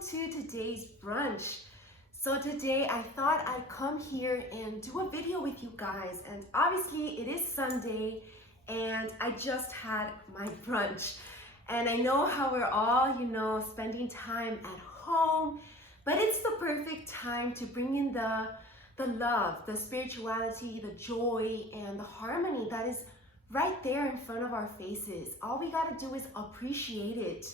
to today's brunch. So today I thought I'd come here and do a video with you guys, and obviously it is Sunday and I just had my brunch. And I know how we're all, spending time at home, but it's the perfect time to bring in the love, the spirituality, the joy, and the harmony that is right there in front of our faces. All we gotta do is appreciate it.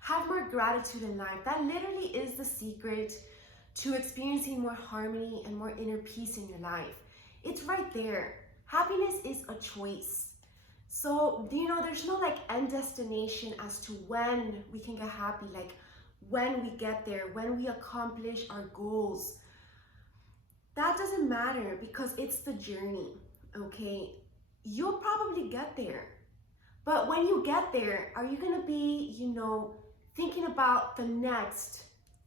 Have more gratitude in life. That literally is the secret to experiencing more harmony and more inner peace in your life. It's right there. Happiness is a choice. So, there's no end destination as to when we can get happy, when we get there, when we accomplish our goals. That doesn't matter because it's the journey, okay? You'll probably get there. But when you get there, are you gonna be, thinking about the next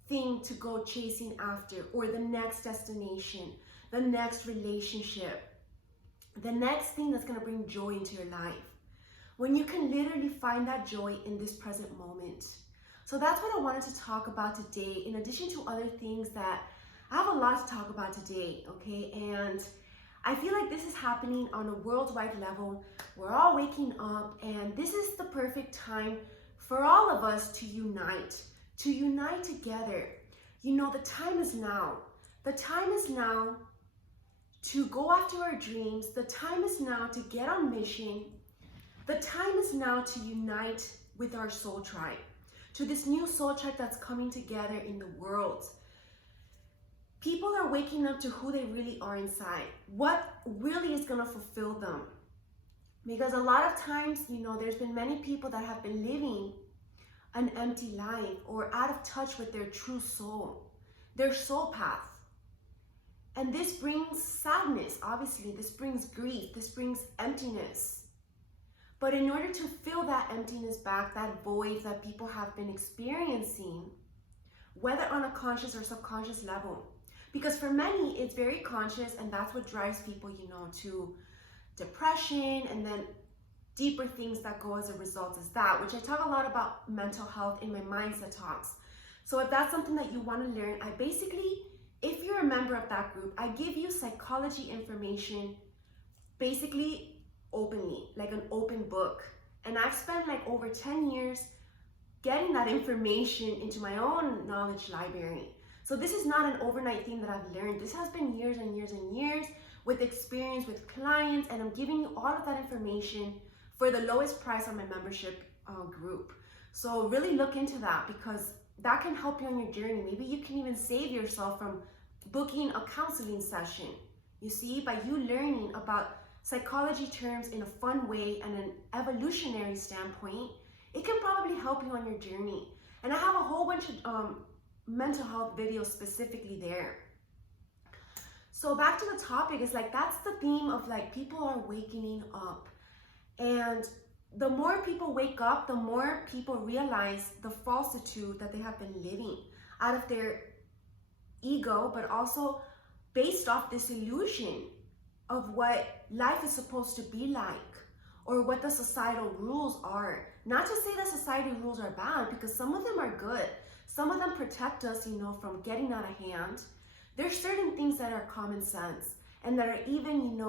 thing to go chasing after, or the next destination, the next relationship, the next thing that's gonna bring joy into your life, when you can literally find that joy in this present moment? So that's what I wanted to talk about today, in addition to other things that I have a lot to talk about today, okay? And I feel like this is happening on a worldwide level. We're all waking up, and this is the perfect time for all of us to unite together. The time is now. The time is now to go after our dreams. The time is now to get on mission. The time is now to unite with our soul tribe, to this new soul tribe that's coming together in the world. People are waking up to who they really are inside, what really is going to fulfill them. Because a lot of times, there's been many people that have been living an empty life or out of touch with their true soul, their soul path. And this brings sadness, obviously. This brings grief. This brings emptiness. But in order to fill that emptiness back, that void that people have been experiencing, whether on a conscious or subconscious level, because for many, it's very conscious, and that's what drives people, to depression, and then deeper things that go as a result is that, which I talk a lot about mental health in my mindset talks. So if that's something that you want to learn, if you're a member of that group, I give you psychology information basically openly, like an open book. And I've spent over 10 years getting that information into my own knowledge library. So this is not an overnight thing that I've learned. This has been years and years and years with experience with clients, and I'm giving you all of that information for the lowest price on my membership group. So really look into that, because that can help you on your journey. Maybe you can even save yourself from booking a counseling session. You see, by you learning about psychology terms in a fun way and an evolutionary standpoint, it can probably help you on your journey. And I have a whole bunch of mental health videos specifically there. So back to the topic, is that's the theme of people are waking up. And the more people wake up, the more people realize the falsitude that they have been living out of their ego, but also based off this illusion of what life is supposed to be like, or what the societal rules are. Not to say that society rules are bad, because some of them are good. Some of them protect us, from getting out of hand. There's certain things that are common sense, and that are even,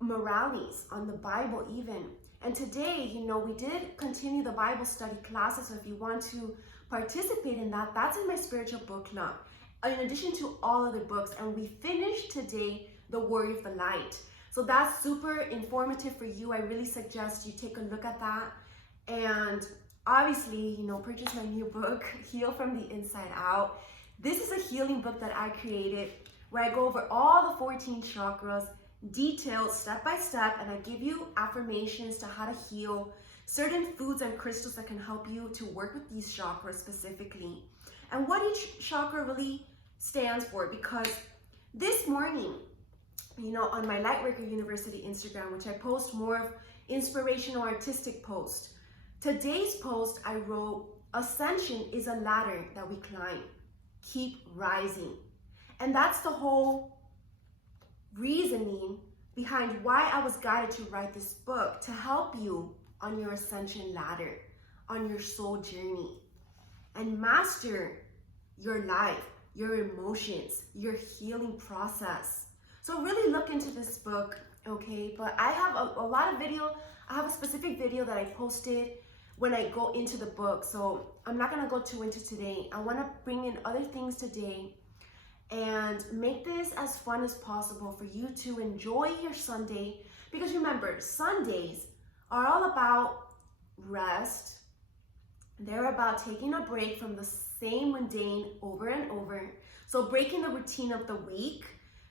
moralities on the Bible even. And today, we did continue the Bible study classes. So if you want to participate in that, that's in my spiritual book club, in addition to all other books. And we finished today The Word of the Light. So that's super informative for you. I really suggest you take a look at that. And obviously, purchase my new book, Heal from the Inside Out. This is a healing book that I created, where I go over all the 14 chakras, detailed step by step, and I give you affirmations to how to heal, certain foods and crystals that can help you to work with these chakras specifically, and what each chakra really stands for. Because this morning, on my Lightworker University Instagram, which I post more of inspirational artistic posts, today's post I wrote, Ascension is a ladder that we climb. Keep rising. And that's the whole reasoning behind why I was guided to write this book, to help you on your ascension ladder, on your soul journey, and master your life, your emotions, your healing process. So really look into this book, okay? But I have a lot of video. I have a specific video that I posted when I go into the book. So I'm not gonna go too into today. I wanna bring in other things today and make this as fun as possible for you to enjoy your Sunday. Because remember, Sundays are all about rest. They're about taking a break from the same mundane over and over. So breaking the routine of the week,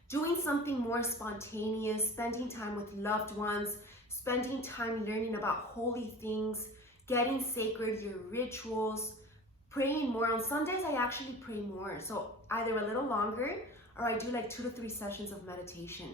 doing something more spontaneous, spending time with loved ones, spending time learning about holy things, getting sacred, your rituals, praying more. On Sundays, I actually pray more. So either a little longer or I do like 2 to 3 sessions of meditation.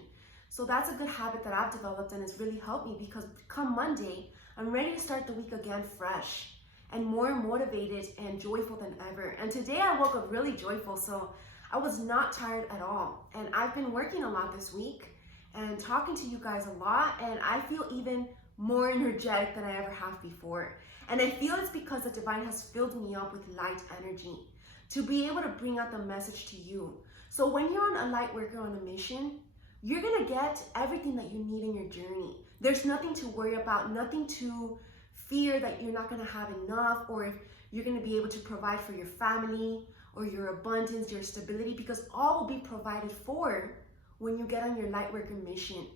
So that's a good habit that I've developed and it's really helped me because come Monday, I'm ready to start the week again fresh and more motivated and joyful than ever. And today I woke up really joyful, so I was not tired at all. And I've been working a lot this week and talking to you guys a lot, and I feel even more energetic than I ever have before. And I feel it's because the divine has filled me up with light energy to be able to bring out the message to you. So when you're on a light worker on a mission, you're gonna get everything that you need in your journey. There's nothing to worry about, nothing to fear that you're not gonna have enough, or if you're gonna be able to provide for your family or your abundance, your stability, because all will be provided for when you get on your Lightworker mission.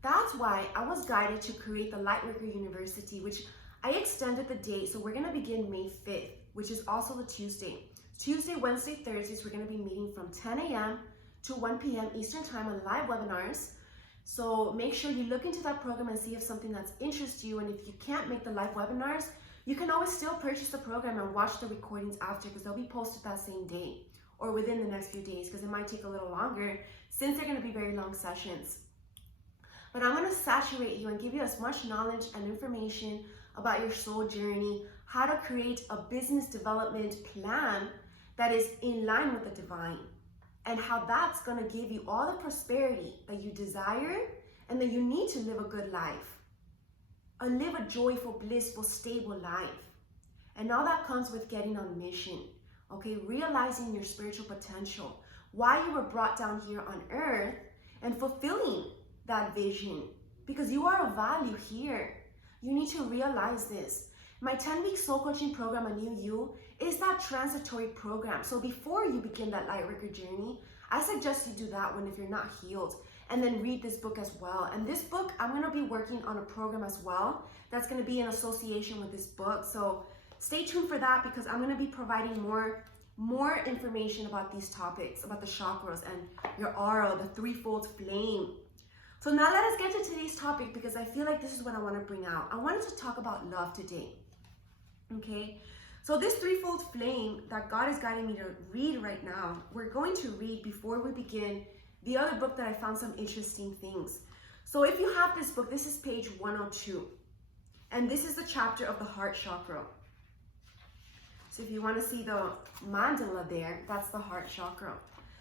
That's why I was guided to create the Lightworker University, which I extended the date. So we're gonna begin May 5th, which is also the Tuesday. Tuesday, Wednesday, Thursdays, we're gonna be meeting from 10 a.m. to 1 p.m. Eastern time on live webinars. So make sure you look into that program and see if something that's interests you. And if you can't make the live webinars, you can always still purchase the program and watch the recordings after, because they'll be posted that same day or within the next few days, because it might take a little longer since they're going to be very long sessions. But I'm going to saturate you and give you as much knowledge and information about your soul journey, how to create a business development plan that is in line with the divine, and how that's going to give you all the prosperity that you desire and that you need to live a good life. Live a joyful, blissful, stable life. And all that comes with getting on mission, okay? Realizing your spiritual potential, why you were brought down here on earth, and fulfilling that vision, because you are of value here. You need to realize this. My 10-week soul coaching program, A New You, is that transitory program. So before you begin that Lightworker journey, I suggest you do that one if you're not healed. And then read this book as well. And this book, I'm going to be working on a program as well that's going to be in association with this book. So stay tuned for that, because I'm going to be providing more information about these topics, about the chakras and your aura, the threefold flame. So now let us get to today's topic, because I feel like this is what I want to bring out. I wanted to talk about love today. Okay? So this threefold flame that God is guiding me to read right now, we're going to read before we begin the other book that I found some interesting things. So if you have this book, this is page 102. And this is the chapter of the heart chakra. So if you want to see the mandala there, that's the heart chakra.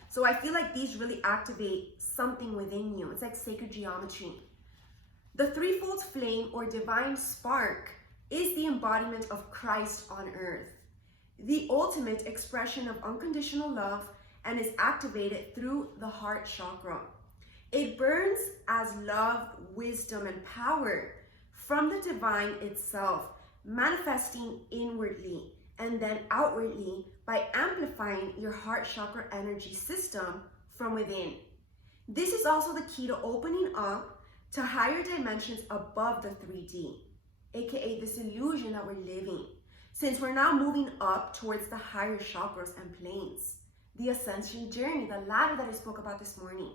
So I feel like these really activate something within you. It's like sacred geometry. The threefold flame or divine spark is the embodiment of Christ on earth, the ultimate expression of unconditional love, and is activated through the heart chakra. It burns as love, wisdom, and power from the divine itself, manifesting inwardly and then outwardly by amplifying your heart chakra energy system from within. This is also the key to opening up to higher dimensions above the 3D, aka this illusion that we're living, since we're now moving up towards the higher chakras and planes. The Ascension journey, the ladder that I spoke about this morning.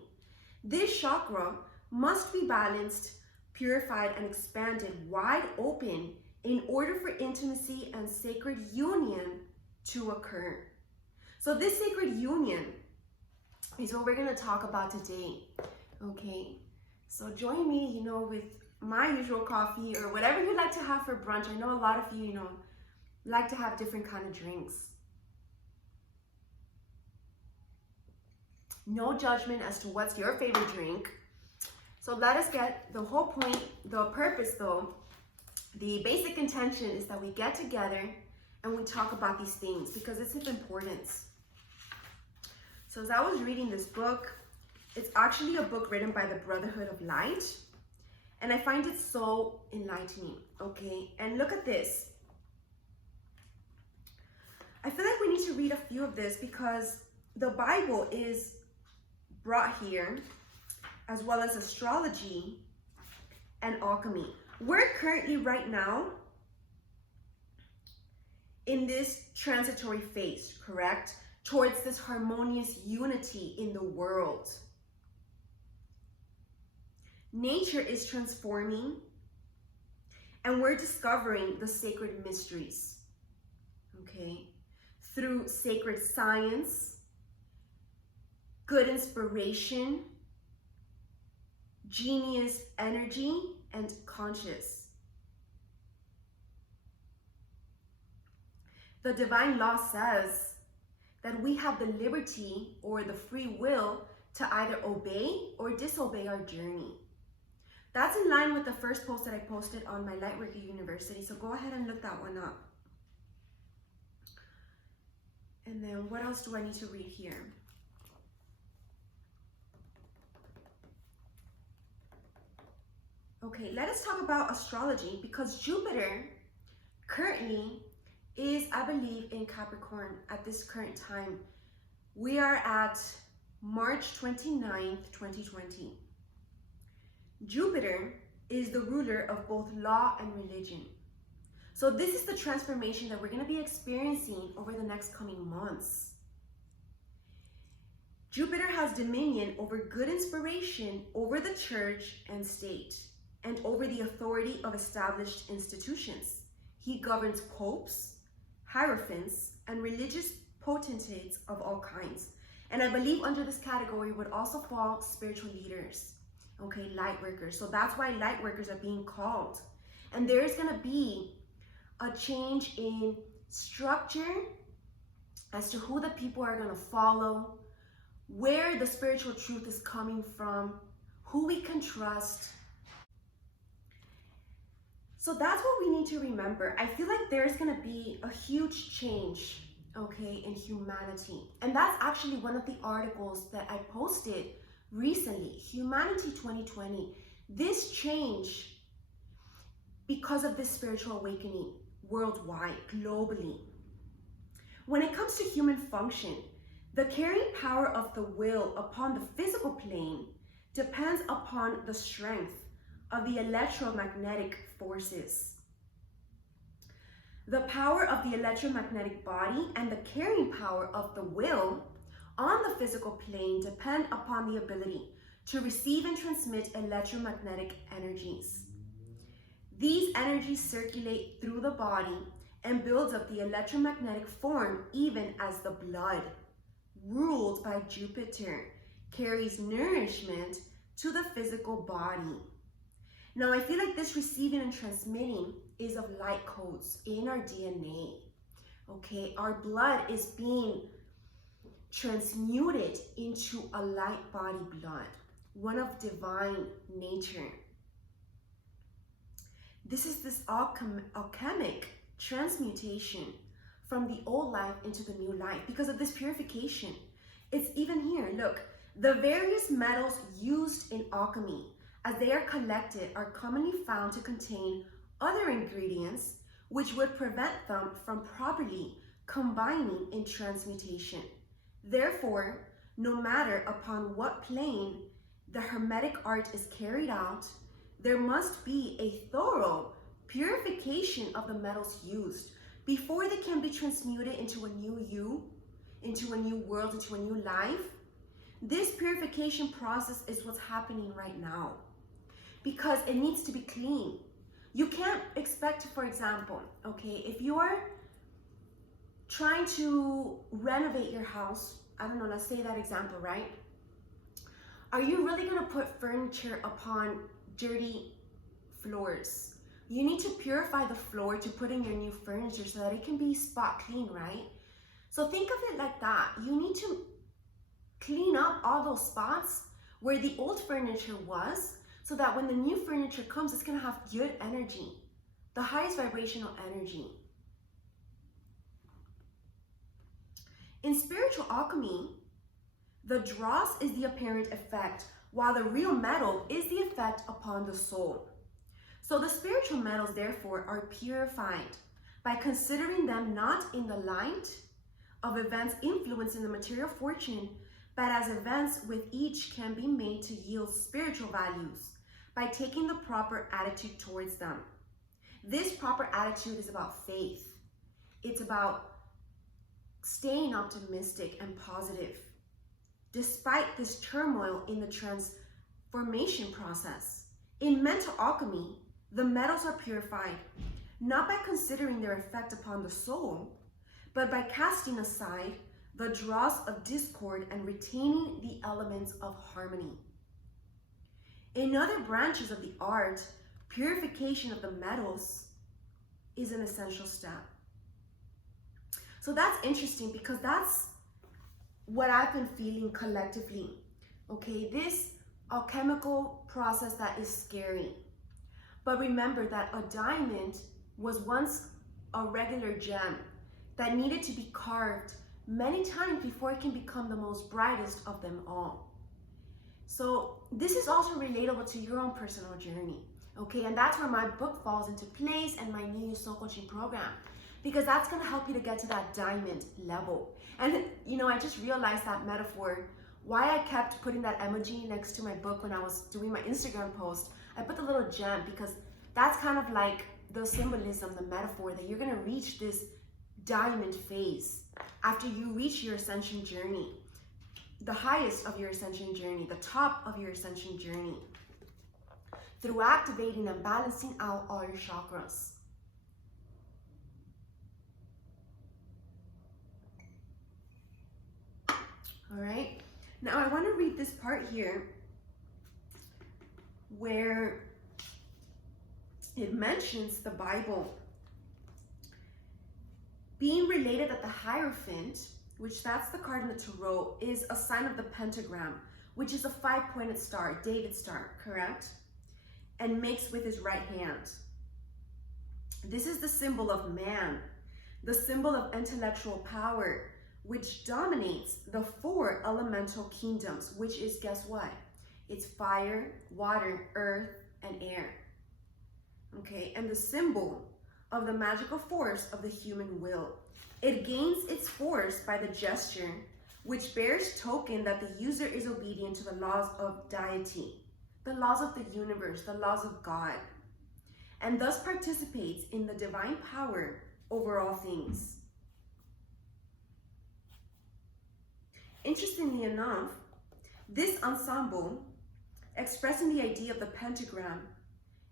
This chakra must be balanced, purified, and expanded wide open in order for intimacy and sacred union to occur. So this sacred union is what we're going to talk about today. Okay, so join me, with my usual coffee or whatever you like to have for brunch. I know a lot of you, like to have different kind of drinks. No judgment as to what's your favorite drink. So let us get the whole point, the purpose though, the basic intention is that we get together and we talk about these things because it's of importance. So as I was reading this book, it's actually a book written by the Brotherhood of Light. And I find it so enlightening, okay? And look at this. I feel like we need to read a few of this because the Bible is brought here, as well as astrology and alchemy. We're currently right now in this transitory phase, correct? Towards this harmonious unity in the world. Nature is transforming, and we're discovering the sacred mysteries, okay? Through sacred science, good inspiration, genius energy, and conscious. The divine law says that we have the liberty or the free will to either obey or disobey our journey. That's in line with the first post that I posted on my Lightworker University, so go ahead and look that one up. And then what else do I need to read here? Okay, let us talk about astrology, because Jupiter currently is, I believe, in Capricorn at this current time. We are at March 29th, 2020. Jupiter is the ruler of both law and religion. So this is the transformation that we're going to be experiencing over the next coming months. Jupiter has dominion over good inspiration, over the church and state, and over the authority of established institutions. He governs popes, hierophants, and religious potentates of all kinds. And I believe under this category would also fall spiritual leaders, okay, light workers. So that's why light workers are being called. And there's going to be a change in structure as to who the people are going to follow, where the spiritual truth is coming from, who we can trust. So that's what we need to remember. I feel like there's going to be a huge change, okay, in humanity. And that's actually one of the articles that I posted recently, Humanity 2020. This change because of this spiritual awakening worldwide, globally. When it comes to human function, the carrying power of the will upon the physical plane depends upon the strength of the electromagnetic forces. The power of the electromagnetic body and the carrying power of the will on the physical plane depend upon the ability to receive and transmit electromagnetic energies. These energies circulate through the body and build up the electromagnetic form, even as the blood, ruled by Jupiter, carries nourishment to the physical body. Now, I feel like this receiving and transmitting is of light codes in our DNA, okay? Our blood is being transmuted into a light body blood, one of divine nature. This is this alchemic transmutation from the old life into the new life because of this purification. It's even here, look, the various metals used in alchemy as they are collected are commonly found to contain other ingredients which would prevent them from properly combining in transmutation. Therefore, no matter upon what plane the hermetic art is carried out, there must be a thorough purification of the metals used before they can be transmuted into a new you, into a new world, into a new life. This purification process is what's happening right now because it needs to be clean. You can't expect, for example, okay, if you are trying to renovate your house, I don't know, let's say that example, right? Are you really gonna put furniture upon dirty floors? You need to purify the floor to put in your new furniture so that it can be spot clean, right? So think of it like that. You need to clean up all those spots where the old furniture was so that when the new furniture comes, it's gonna have good energy, the highest vibrational energy. In spiritual alchemy, The dross is the apparent effect, while the real metal is the effect upon the soul. So the spiritual metals, therefore, are purified by considering them not in the light of events influencing the material fortune, but as events with each can be made to yield spiritual values by taking the proper attitude towards them. This proper attitude is about faith. It's about staying optimistic and positive, despite this turmoil in the transformation process. In mental alchemy, the metals are purified, not by considering their effect upon the soul, but by casting aside the dross of discord and retaining the elements of harmony. In other branches of the art, purification of the metals is an essential step. So that's interesting because that's what I've been feeling collectively. Okay, this alchemical process that is scary. But remember that a diamond was once a regular gem that needed to be carved many times before it can become the most brightest of them all. So this is also relatable to your own personal journey, okay? And that's where my book falls into place and my new soul coaching program, because that's gonna help you to get to that diamond level. And you know, I just realized that metaphor, why I kept putting that emoji next to my book when I was doing my Instagram post. I put the little gem because that's kind of like the symbolism, the metaphor that you're gonna reach this diamond phase after you reach your ascension journey, the highest of your ascension journey, the top of your ascension journey, through activating and balancing out all your chakras. All right, now I want to read this part here where it mentions the Bible being related that the Hierophant, which that's the card in the Tarot, is a sign of the pentagram, which is a 5-pointed star, David's star, correct? And makes with his right hand. This is the symbol of man, the symbol of intellectual power, which dominates the 4 elemental kingdoms, which is, guess what? It's fire, water, earth, and air. Okay, and the symbol of the magical force of the human will. It gains its force by the gesture, which bears token that the user is obedient to the laws of deity, the laws of the universe, the laws of God, and thus participates in the divine power over all things. Interestingly enough, this ensemble, expressing the idea of the pentagram,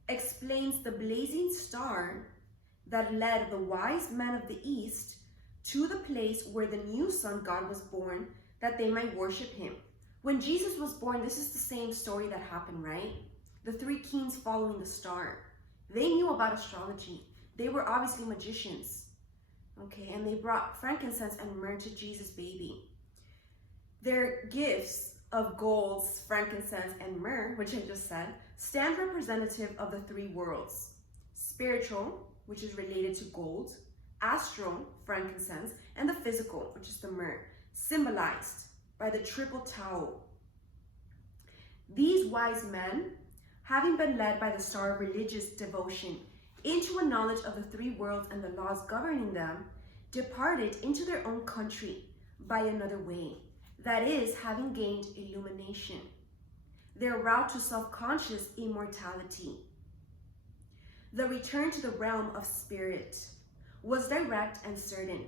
explains the blazing star that led the wise men of the East to the place where the new sun God was born, that they might worship him. When Jesus was born, this is the same story that happened, right? The 3 kings following the star. They knew about astrology. They were obviously magicians, okay? And they brought frankincense and myrrh to Jesus' baby. Their gifts of gold, frankincense, and myrrh, which I just said, stand representative of the 3 worlds. Spiritual, which is related to gold, astral, frankincense, and the physical, which is the myrrh, symbolized by the triple Tao. These wise men, having been led by the star of religious devotion into a knowledge of the 3 worlds and the laws governing them, departed into their own country by another way, that is, having gained illumination, their route to self-conscious immortality. The return to the realm of spirit was direct and certain,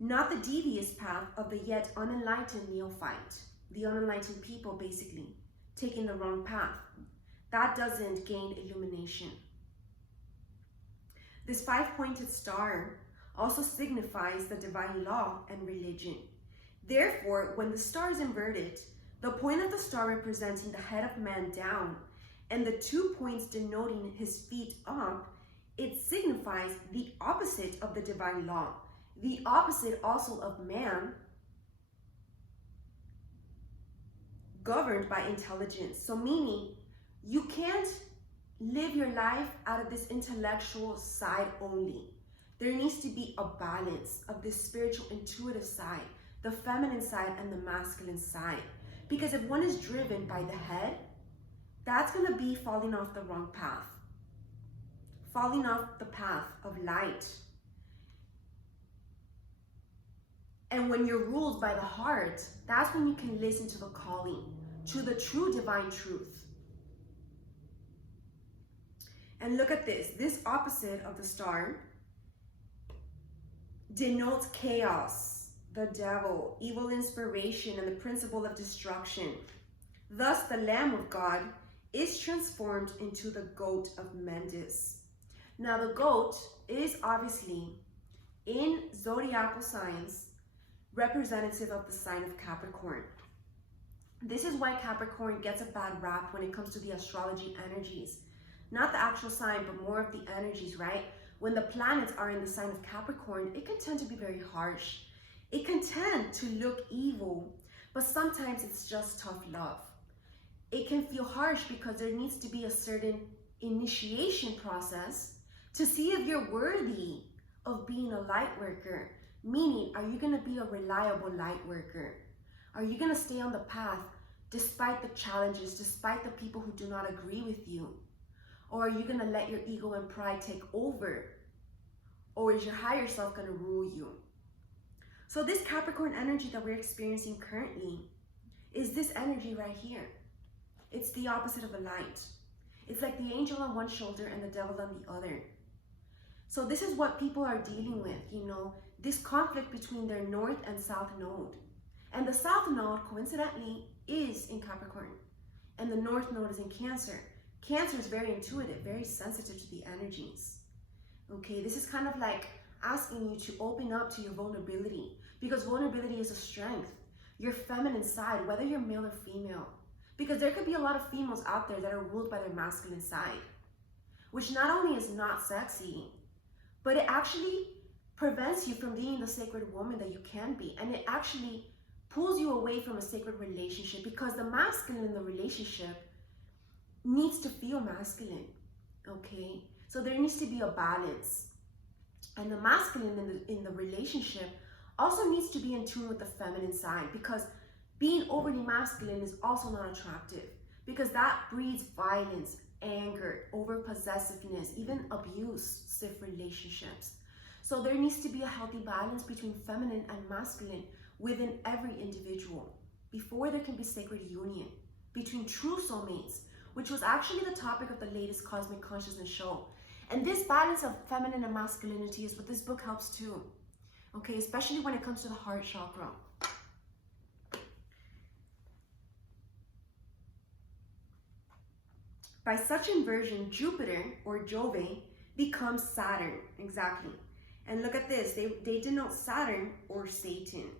not the devious path of the yet unenlightened neophyte, the unenlightened people basically, taking the wrong path. That doesn't gain illumination. This 5-pointed star also signifies the divine law and religion. Therefore, when the star is inverted, the point of the star representing the head of man down, and the 2 points denoting his feet up, it signifies the opposite of the divine law, the opposite also of man, governed by intelligence. So meaning, you can't live your life out of this intellectual side only. There needs to be a balance of this spiritual, intuitive side, the feminine side and the masculine side. Because if one is driven by the head, that's going to be falling off the wrong path, falling off the path of light. And when you're ruled by the heart, that's when you can listen to the calling, to the true divine truth. And look at this. This opposite of the star denotes chaos, the devil, evil inspiration, and the principle of destruction. Thus, the Lamb of God is transformed into the goat of Mendes. Now, the goat is obviously, in zodiacal signs, representative of the sign of Capricorn. This is why Capricorn gets a bad rap when it comes to the astrology energies. Not the actual sign, but more of the energies, right? When the planets are in the sign of Capricorn, it can tend to be very harsh. It can tend to look evil, but sometimes it's just tough love. It can feel harsh because there needs to be a certain initiation process to see if you're worthy of being a light worker. Meaning, are you going to be a reliable light worker? Are you going to stay on the path despite the challenges, despite the people who do not agree with you? Or are you going to let your ego and pride take over? Or is your higher self going to rule you? So this Capricorn energy that we're experiencing currently is this energy right here. It's the opposite of the light. It's like the angel on one shoulder and the devil on the other. So this is what people are dealing with, you know, this conflict between their north and south node. And the south node, coincidentally, is in Capricorn. And the north node is in Cancer. Cancer is very intuitive, very sensitive to the energies. Okay, this is kind of like asking you to open up to your vulnerability, because vulnerability is a strength. Your feminine side, whether you're male or female. Because there could be a lot of females out there that are ruled by their masculine side, which not only is not sexy, but it actually prevents you from being the sacred woman that you can be. And it actually pulls you away from a sacred relationship, because the masculine in the relationship needs to feel masculine, okay? So there needs to be a balance. And the masculine in the relationship also needs to be in tune with the feminine side, because being overly masculine is also not attractive, because that breeds violence, anger, over-possessiveness, even abusive relationships. So there needs to be a healthy balance between feminine and masculine within every individual before there can be sacred union between true soulmates, which was actually the topic of the latest Cosmic Consciousness show. And this balance of feminine and masculinity is what this book helps too, okay, especially when it comes to the heart chakra. By such inversion, Jupiter, or Jove, becomes Saturn, exactly. And look at this, they denote Saturn or Satan,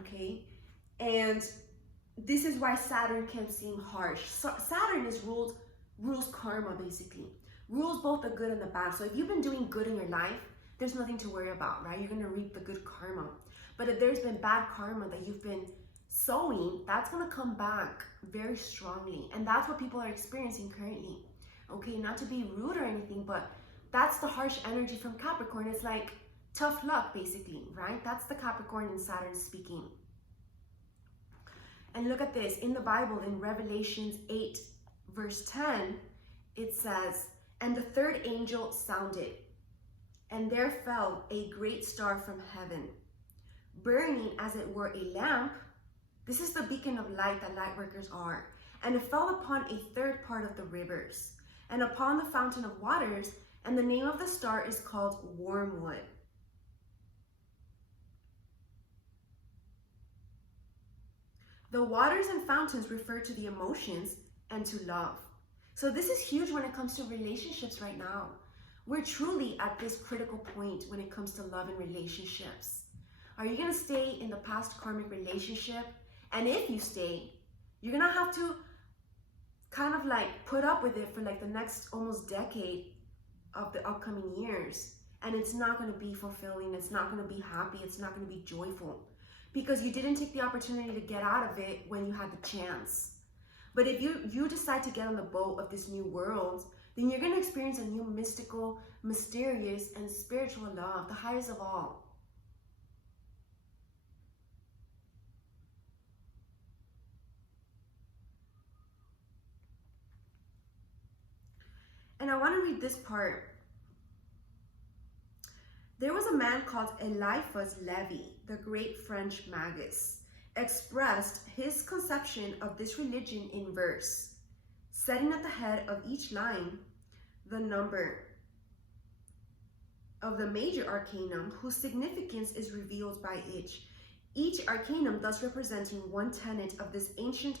okay? And this is why Saturn can seem harsh. So Saturn rules karma, basically. Rules both the good and the bad. So if you've been doing good in your life, there's nothing to worry about, right? You're gonna reap the good karma. But if there's been bad karma that you've been sowing, that's gonna come back very strongly. And that's what people are experiencing currently. Okay, not to be rude or anything, but that's the harsh energy from Capricorn. It's like tough luck, basically, right? That's the Capricorn and Saturn speaking. And look at this, in the Bible, in Revelations 8, verse 10, it says, "And the third angel sounded, and there fell a great star from heaven, burning as it were a lamp." This is the beacon of light that light workers are. "And it fell upon a third part of the rivers, and upon the fountain of waters, and the name of the star is called Wormwood." The waters and fountains refer to the emotions and to love. So this is huge when it comes to relationships right now. We're truly at this critical point when it comes to love and relationships. Are you going to stay in the past karmic relationship? And if you stay, you're going to have to kind of like put up with it for like the next almost decade of the upcoming years. And it's not going to be fulfilling. It's not going to be happy. It's not going to be joyful, because you didn't take the opportunity to get out of it when you had the chance. But if you decide to get on the boat of this new world, then you're going to experience a new mystical, mysterious, and spiritual love, the highest of all. And I want to read this part. There was a man called Eliphas Levi, the great French magus, expressed his conception of this religion in verse, setting at the head of each line the number of the major arcanum, whose significance is revealed by each arcanum thus representing one tenet of this ancient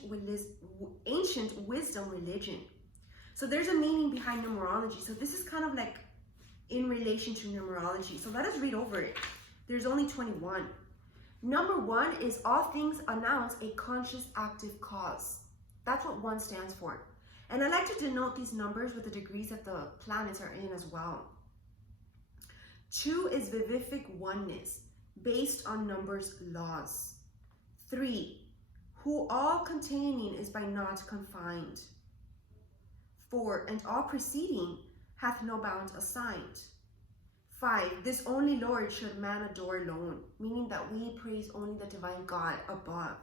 wisdom religion. So there's a meaning behind numerology. So this is kind of like in relation to numerology. So let us read over it. There's only 21. Number 1 is all things announce a conscious active cause. That's what 1 stands for. And I like to denote these numbers with the degrees that the planets are in as well. 2 is vivific oneness, based on numbers laws. 3, who all containing is by not confined. 4, and all preceding hath no bound assigned. 5, this only Lord should man adore alone, meaning that we praise only the divine God above.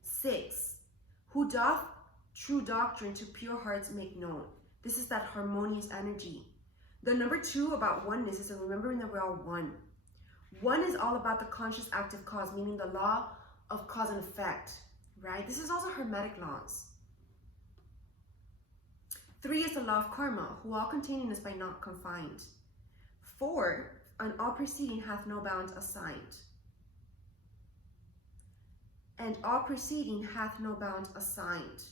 6, who doth true doctrine to pure hearts make known. This is that harmonious energy. The number 2 about oneness is remembering that we're all one. 1 is all about the conscious active cause, meaning the law of cause and effect, right? This is also Hermetic laws. 3 is the law of karma, who all containing is by not confined. 4, and all preceding hath no bound assigned. And all preceding hath no bound assigned.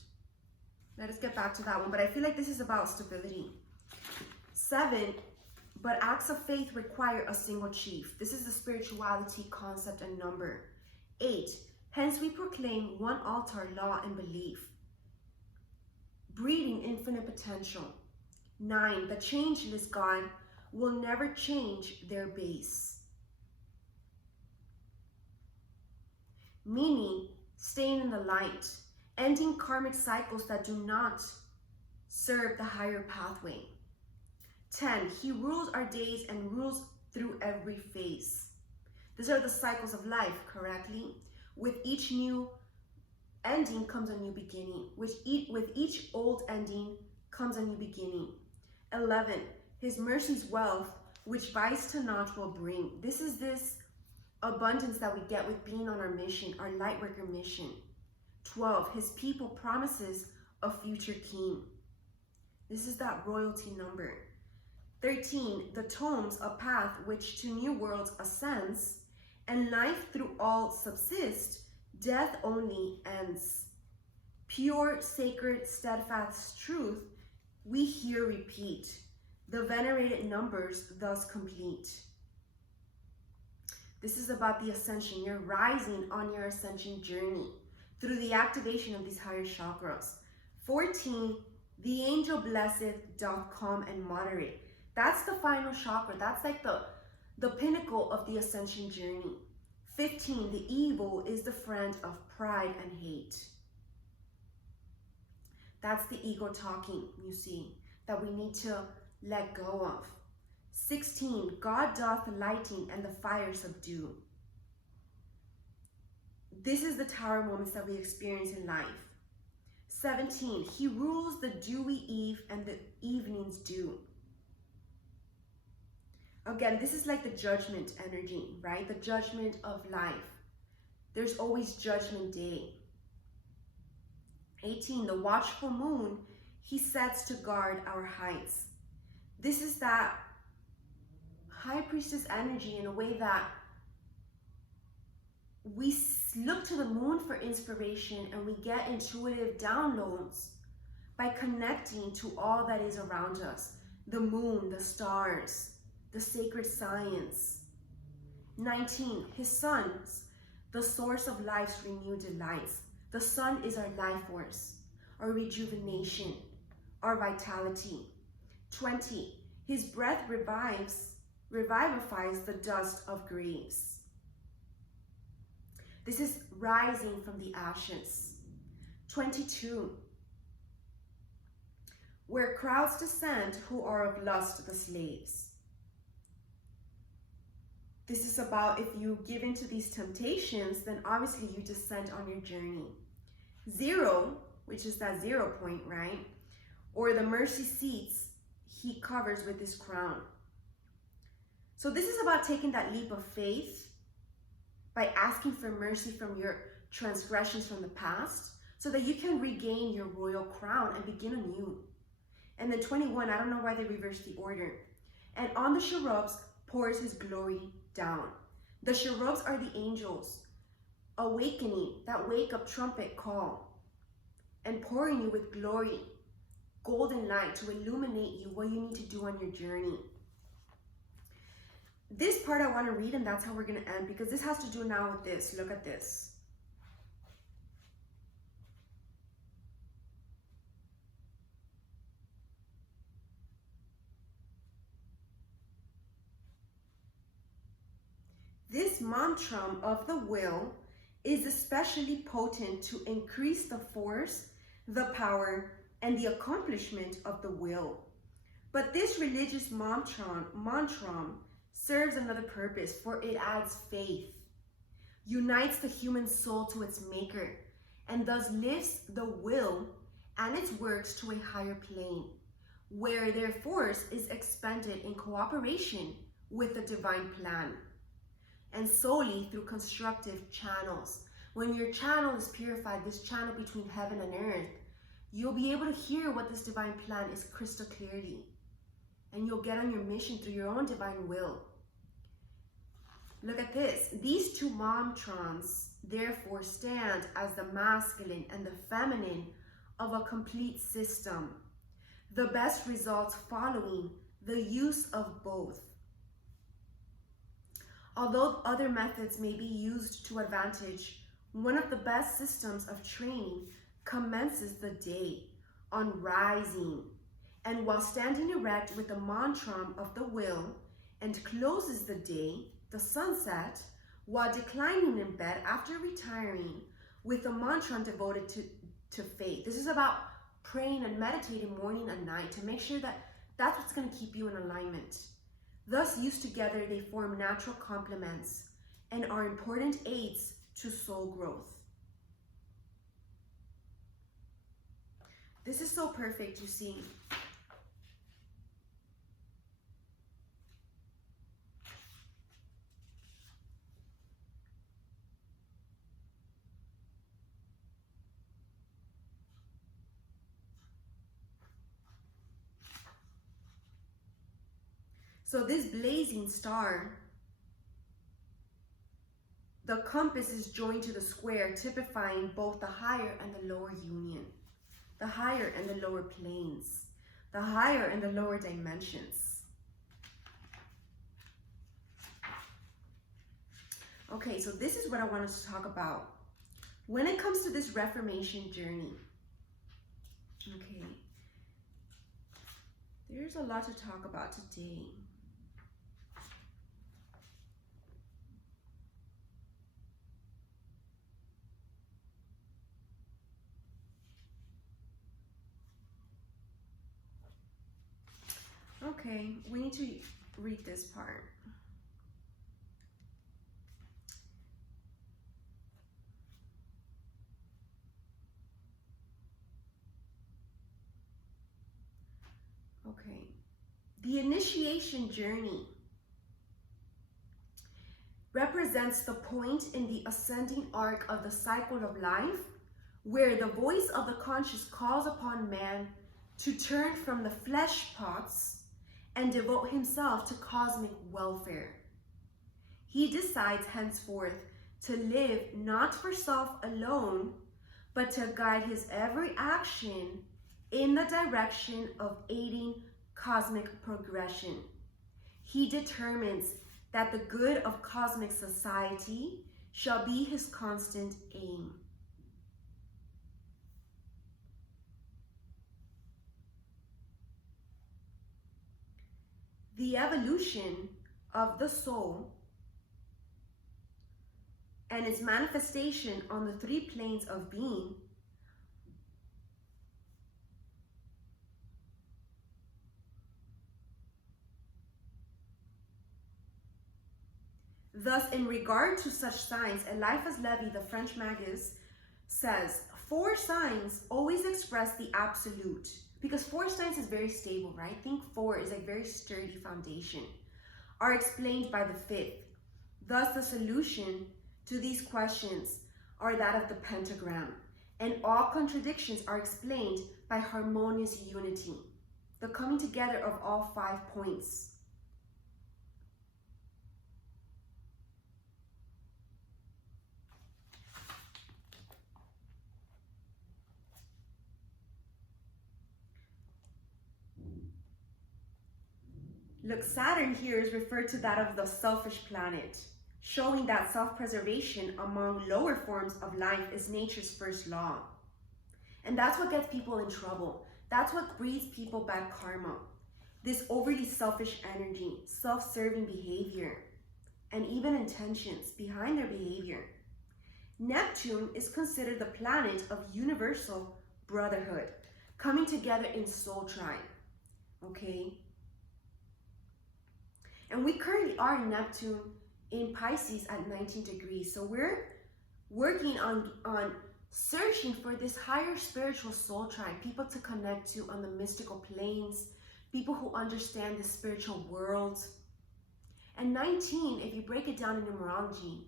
Let us get back to that one, but I feel like this is about stability. 7, but acts of faith require a single chief. This is the spirituality concept and number. 8, hence we proclaim one altar, law, and belief, breeding infinite potential. 9, the changeless God will never change their base, meaning staying in the light, ending karmic cycles that do not serve the higher pathway. 10, he rules our days and rules through every phase. These are the cycles of life, correctly? With each new ending comes a new beginning. With each old ending comes a new beginning. 11, his mercy's wealth, which vice to naught will bring. This is this abundance that we get with being on our mission, our lightworker mission. 12, his people promises a future king. This is that royalty number. 13, the tomes, a path which to new worlds ascends, and life through all subsist, death only ends. Pure, sacred, steadfast truth, we here repeat, the venerated numbers thus complete. This is about the ascension. You're rising on your ascension journey through the activation of these higher chakras. 14, the angel blessed doth calm and moderate. That's the final chakra. That's like the pinnacle of the ascension journey. 15, the evil is the friend of pride and hate. That's the ego talking, you see, that we need to let go of. 16, God doth lighting and the fire subdue. This is the tower moments that we experience in life. 17, he rules the dewy eve and the evening's dew. Again, this is like the judgment energy, right? The judgment of life. There's always judgment day. 18, the watchful moon, he sets to guard our heights. This is that high priestess energy in a way that we look to the moon for inspiration and we get intuitive downloads by connecting to all that is around us. The moon, the stars, the sacred science. 19, his sons, the source of life's renewed delights. The sun is our life force, our rejuvenation, our vitality. 20, his breath revivifies the dust of graves. This is rising from the ashes. 22, where crowds descend who are of lust the slaves. This is about if you give into these temptations, then obviously you descend on your journey. 0, which is that 0 point, right? Or the mercy seats, he covers with this crown. So this is about taking that leap of faith by asking for mercy from your transgressions from the past so that you can regain your royal crown and begin anew. And then 21, I don't know why they reversed the order. And on the cherubs pours his glory down. The cherubs are the angels, awakening, that wake-up trumpet call, and pouring you with glory, golden light to illuminate you what you need to do on your journey. This part I want to read, and that's how we're going to end, because this has to do now with this. Look at this. This mantra of the will is especially potent to increase the force, the power, and the accomplishment of the will. But this religious mantra serves another purpose, for it adds faith, unites the human soul to its maker, and thus lifts the will and its works to a higher plane, where their force is expended in cooperation with the divine plan, and solely through constructive channels. When your channel is purified, this channel between heaven and earth, you'll be able to hear what this divine plan is crystal clearly. And you'll get on your mission through your own divine will. Look at this. These two mantras therefore stand as the masculine and the feminine of a complete system. The best results following the use of both. Although other methods may be used to advantage, one of the best systems of training commences the day on rising, and while standing erect with the mantra of the will, and closes the day, the sunset, while declining in bed after retiring with a mantra devoted to faith. This is about praying and meditating morning and night to make sure that that's what's going to keep you in alignment. Thus, used together, they form natural complements and are important aids to soul growth. This is so perfect, you see. So this blazing star, the compass is joined to the square, typifying both the higher and the lower union, the higher and the lower planes, the higher and the lower dimensions. Okay, so this is what I wanted to talk about. When it comes to this Reformation journey, okay, there's a lot to talk about today. Okay, we need to read this part. Okay, the initiation journey represents the point in the ascending arc of the cycle of life where the voice of the conscious calls upon man to turn from the flesh pots and devote himself to cosmic welfare. He decides henceforth to live not for self alone, but to guide his every action in the direction of aiding cosmic progression. He determines that the good of cosmic society shall be his constant aim. The evolution of the soul and its manifestation on the three planes of being thus, in regard to such signs, Eliphas Levi, the French magus, says, 4 signs always express the absolute, because 4 signs is very stable, right? Think 4 is a very sturdy foundation, are explained by the 5th. Thus, the solution to these questions are that of the pentagram, and all contradictions are explained by harmonious unity, the coming together of all 5 points. Look, Saturn here is referred to that of the selfish planet, showing that self-preservation among lower forms of life is nature's first law. And that's what gets people in trouble. That's what breeds people bad karma. This overly selfish energy, self-serving behavior, and even intentions behind their behavior. Neptune is considered the planet of universal brotherhood, coming together in soul tribe, okay? And we currently are in Neptune in Pisces at 19 degrees. So we're working on searching for this higher spiritual soul tribe, people to connect to on the mystical planes, people who understand the spiritual world. And 19, if you break it down in numerology,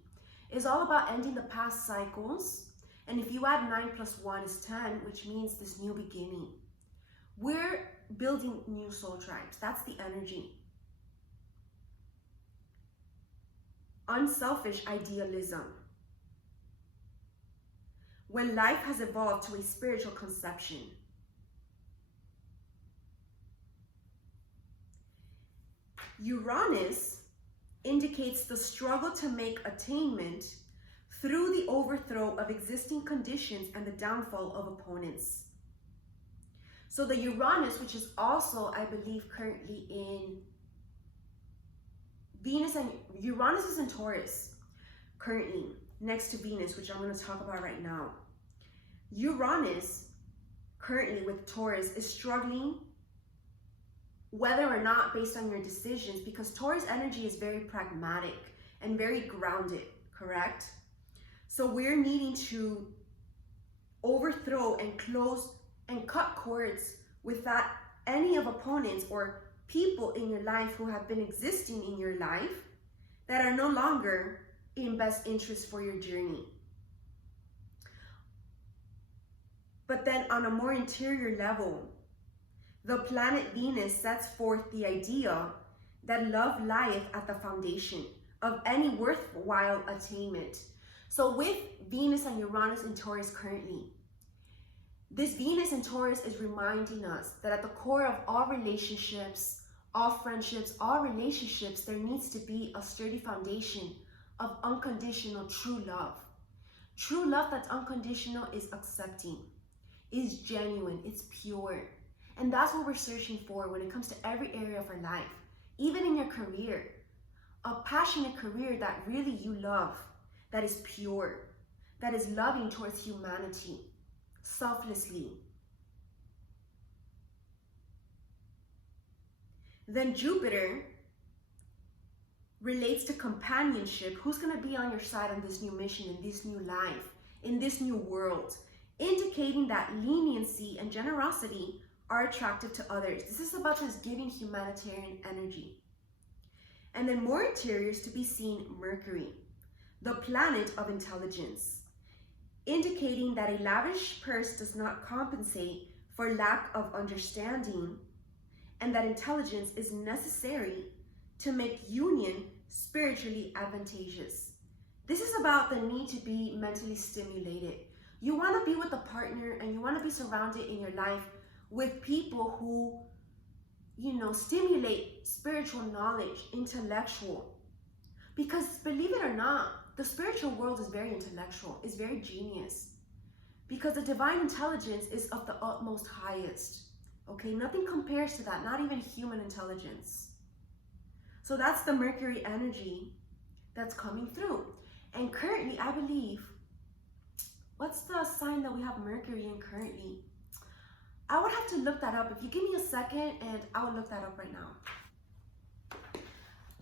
is all about ending the past cycles. And if you add 9 plus 1 is 10, which means this new beginning. We're building new soul tribes. That's the energy. Unselfish idealism. When life has evolved to a spiritual conception. Uranus indicates the struggle to make attainment through the overthrow of existing conditions and the downfall of opponents. So the Uranus, which is also, I believe, currently in Venus, and Uranus is in Taurus currently next to Venus, which I'm going to talk about right now. Uranus currently with Taurus is struggling whether or not based on your decisions, because Taurus energy is very pragmatic and very grounded, correct? So we're needing to overthrow and close and cut cords with that any of opponents or people in your life who have been existing in your life that are no longer in best interest for your journey. But then on a more interior level, the planet Venus sets forth the idea that love lieth at the foundation of any worthwhile attainment. So with Venus and Uranus in Taurus currently, this Venus in Taurus is reminding us that at the core of all relationships, all friendships, all relationships, there needs to be a sturdy foundation of unconditional true love. True love that's unconditional is accepting, is genuine, it's pure. And that's what we're searching for when it comes to every area of our life. Even in your career, a passionate career that really you love, that is pure, that is loving towards humanity, selflessly. Then Jupiter relates to companionship. Who's going to be on your side on this new mission, in this new life, in this new world, indicating that leniency and generosity are attractive to others. This is about just giving humanitarian energy. And then more interior is to be seen Mercury, the planet of intelligence, indicating that a lavish purse does not compensate for lack of understanding, and that intelligence is necessary to make union spiritually advantageous. This is about the need to be mentally stimulated. You want to be with a partner and you want to be surrounded in your life with people who, stimulate spiritual knowledge, intellectual. Because believe it or not, the spiritual world is very intellectual, is very genius. Because the divine intelligence is of the utmost highest. Okay, nothing compares to that, not even human intelligence. So that's the Mercury energy that's coming through. And currently, I believe, what's the sign that we have Mercury in currently? I would have to look that up. If you give me a second, and I will look that up right now.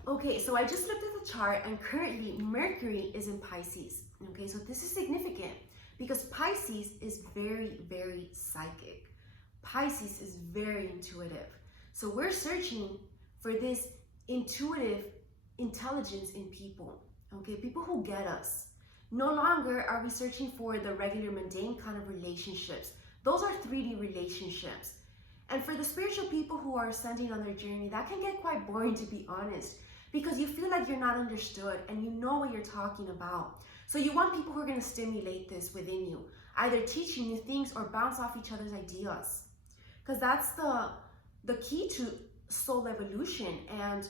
Okay, so I just looked at the chart, and currently Mercury is in Pisces. Okay, so this is significant because Pisces is very, very psychic. Pisces is very intuitive. So we're searching for this intuitive intelligence in people, okay? People who get us. No longer are we searching for the regular mundane kind of relationships. Those are 3D relationships. And for the spiritual people who are ascending on their journey, that can get quite boring, to be honest, because you feel like you're not understood and you know what you're talking about. So you want people who are going to stimulate this within you, either teaching you things or bounce off each other's ideas. Because that's the key to soul evolution and,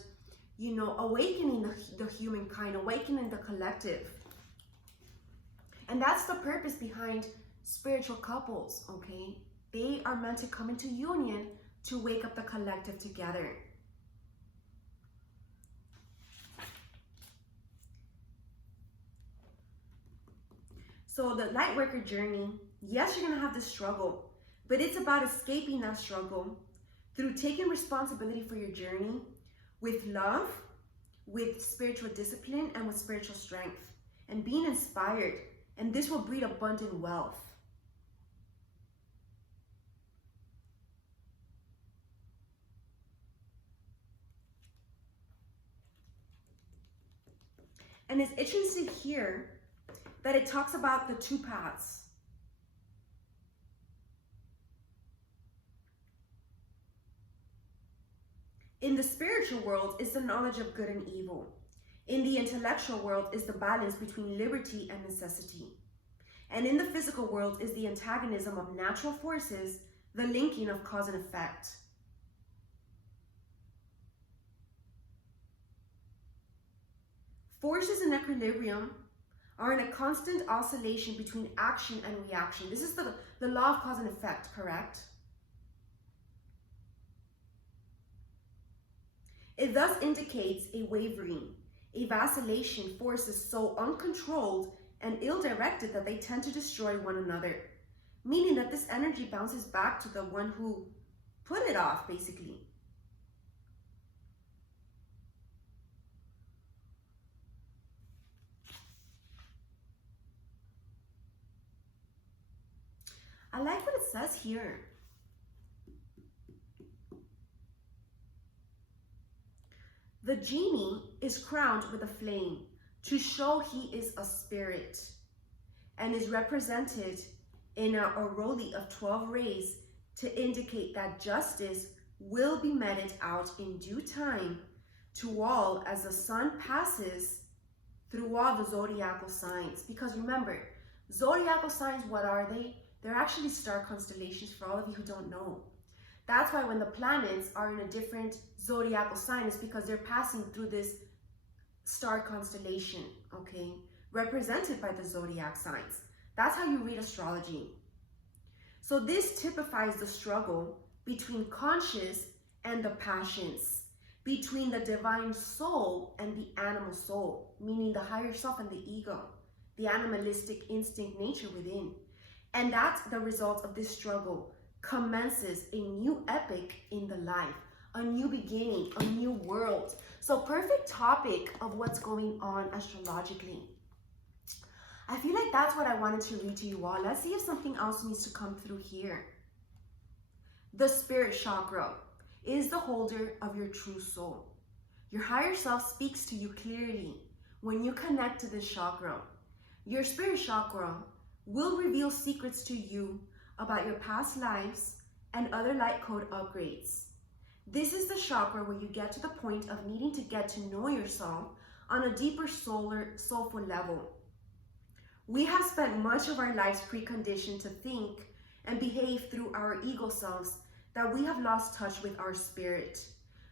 you know, awakening the humankind, awakening the collective. And that's the purpose behind spiritual couples, okay? They are meant to come into union to wake up the collective together. So the lightworker journey, yes, you're going to have this struggle, but it's about escaping that struggle through taking responsibility for your journey with love, with spiritual discipline, and with spiritual strength, and being inspired. And this will breed abundant wealth. And it's interesting here that it talks about the 2 paths. In the spiritual world is the knowledge of good and evil. In the intellectual world is the balance between liberty and necessity. And in the physical world is the antagonism of natural forces, the linking of cause and effect. Forces in equilibrium are in a constant oscillation between action and reaction. This is the law of cause and effect, correct? It thus indicates a wavering, a vacillation, forces so uncontrolled and ill-directed that they tend to destroy one another, meaning that this energy bounces back to the one who put it off, basically. I like what it says here. The genie is crowned with a flame to show he is a spirit and is represented in an aureole of 12 rays to indicate that justice will be meted out in due time to all as the sun passes through all the zodiacal signs. Because remember, zodiacal signs, what are they? They're actually star constellations for all of you who don't know. That's why when the planets are in a different zodiacal sign, it's because they're passing through this star constellation, okay? Represented by the zodiac signs. That's how you read astrology. So this typifies the struggle between conscious and the passions, between the divine soul and the animal soul, meaning the higher self and the ego, the animalistic instinct nature within. And that's the result of this struggle commences a new epic in the life, a new beginning, a new world. So perfect topic of what's going on astrologically. I feel like that's what I wanted to read to you all. Let's see if something else needs to come through here. The spirit chakra is the holder of your true soul. Your higher self speaks to you clearly when you connect to this chakra. Your spirit chakra will reveal secrets to you about your past lives and other light code upgrades. This is the chakra where you get to the point of needing to get to know yourself on a deeper soulful level. We have spent much of our lives preconditioned to think and behave through our ego selves that we have lost touch with our spirit.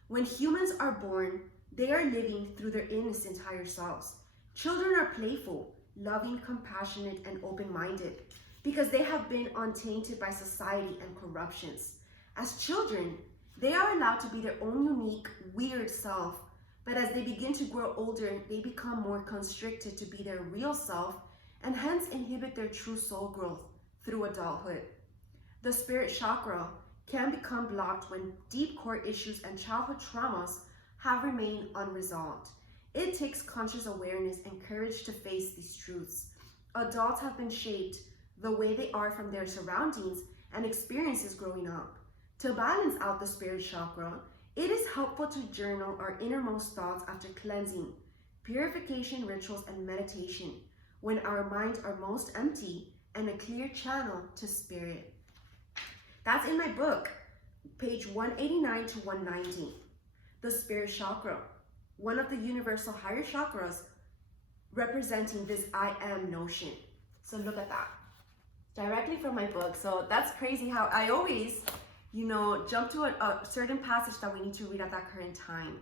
When humans are born, they are living through their innocent higher selves. Children are playful, loving, compassionate, and open-minded because they have been untainted by society and corruptions. As children, they are allowed to be their own unique, weird self, but as they begin to grow older, they become more constricted to be their real self and hence inhibit their true soul growth through adulthood. The spirit chakra can become blocked when deep core issues and childhood traumas have remained unresolved. It takes conscious awareness and courage to face these truths. Adults have been shaped the way they are from their surroundings, and experiences growing up. To balance out the spirit chakra, it is helpful to journal our innermost thoughts after cleansing, purification rituals, and meditation when our minds are most empty and a clear channel to spirit. That's in my book, page 189 to 190. The spirit chakra, one of the universal higher chakras, representing this I am notion. So look at that, directly from my book. So that's crazy how I always, jump to a certain passage that we need to read at that current time.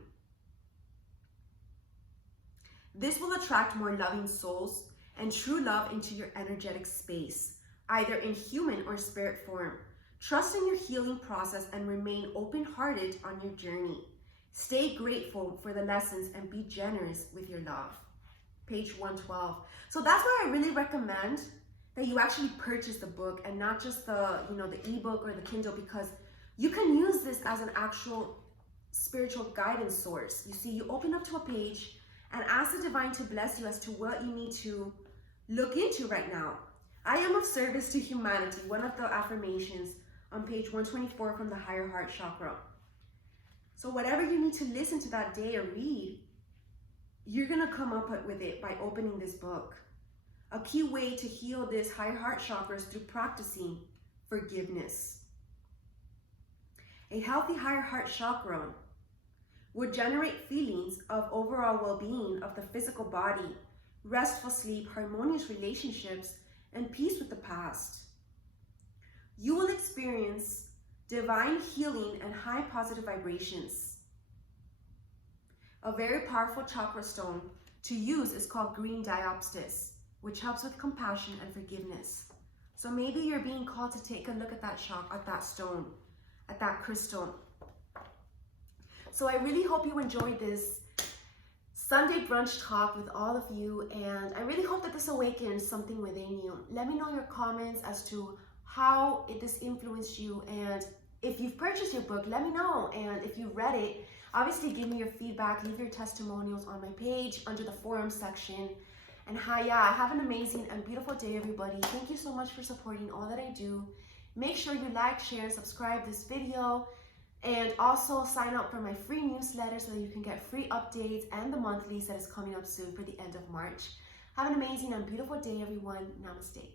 This will attract more loving souls and true love into your energetic space, either in human or spirit form. Trust in your healing process and remain open-hearted on your journey. Stay grateful for the lessons and be generous with your love. Page 112. So that's why I really recommend that you actually purchase the book and not just the ebook or the Kindle, because you can use this as an actual spiritual guidance source. You see, you open up to a page and ask the divine to bless you as to what you need to look into right now. I am of service to humanity, one of the affirmations on page 124 from the higher heart chakra. So whatever you need to listen to that day or read, you're gonna come up with it by opening this book. A key way to heal this higher heart chakra is through practicing forgiveness. A healthy higher heart chakra would generate feelings of overall well-being of the physical body, restful sleep, harmonious relationships, and peace with the past. You will experience divine healing and high positive vibrations. A very powerful chakra stone to use is called green diopstis, which helps with compassion and forgiveness. So maybe you're being called to take a look at that stone, at that crystal. So I really hope you enjoyed this Sunday brunch talk with all of you, and I really hope that this awakens something within you. Let me know your comments as to how this influenced you, and if you've purchased your book, let me know. And if you read it, obviously give me your feedback, leave your testimonials on my page under the forum section. And have an amazing and beautiful day, everybody. Thank you so much for supporting all that I do. Make sure you like, share, and subscribe this video. And also sign up for my free newsletter so that you can get free updates and the monthlies that is coming up soon for the end of March. Have an amazing and beautiful day, everyone. Namaste.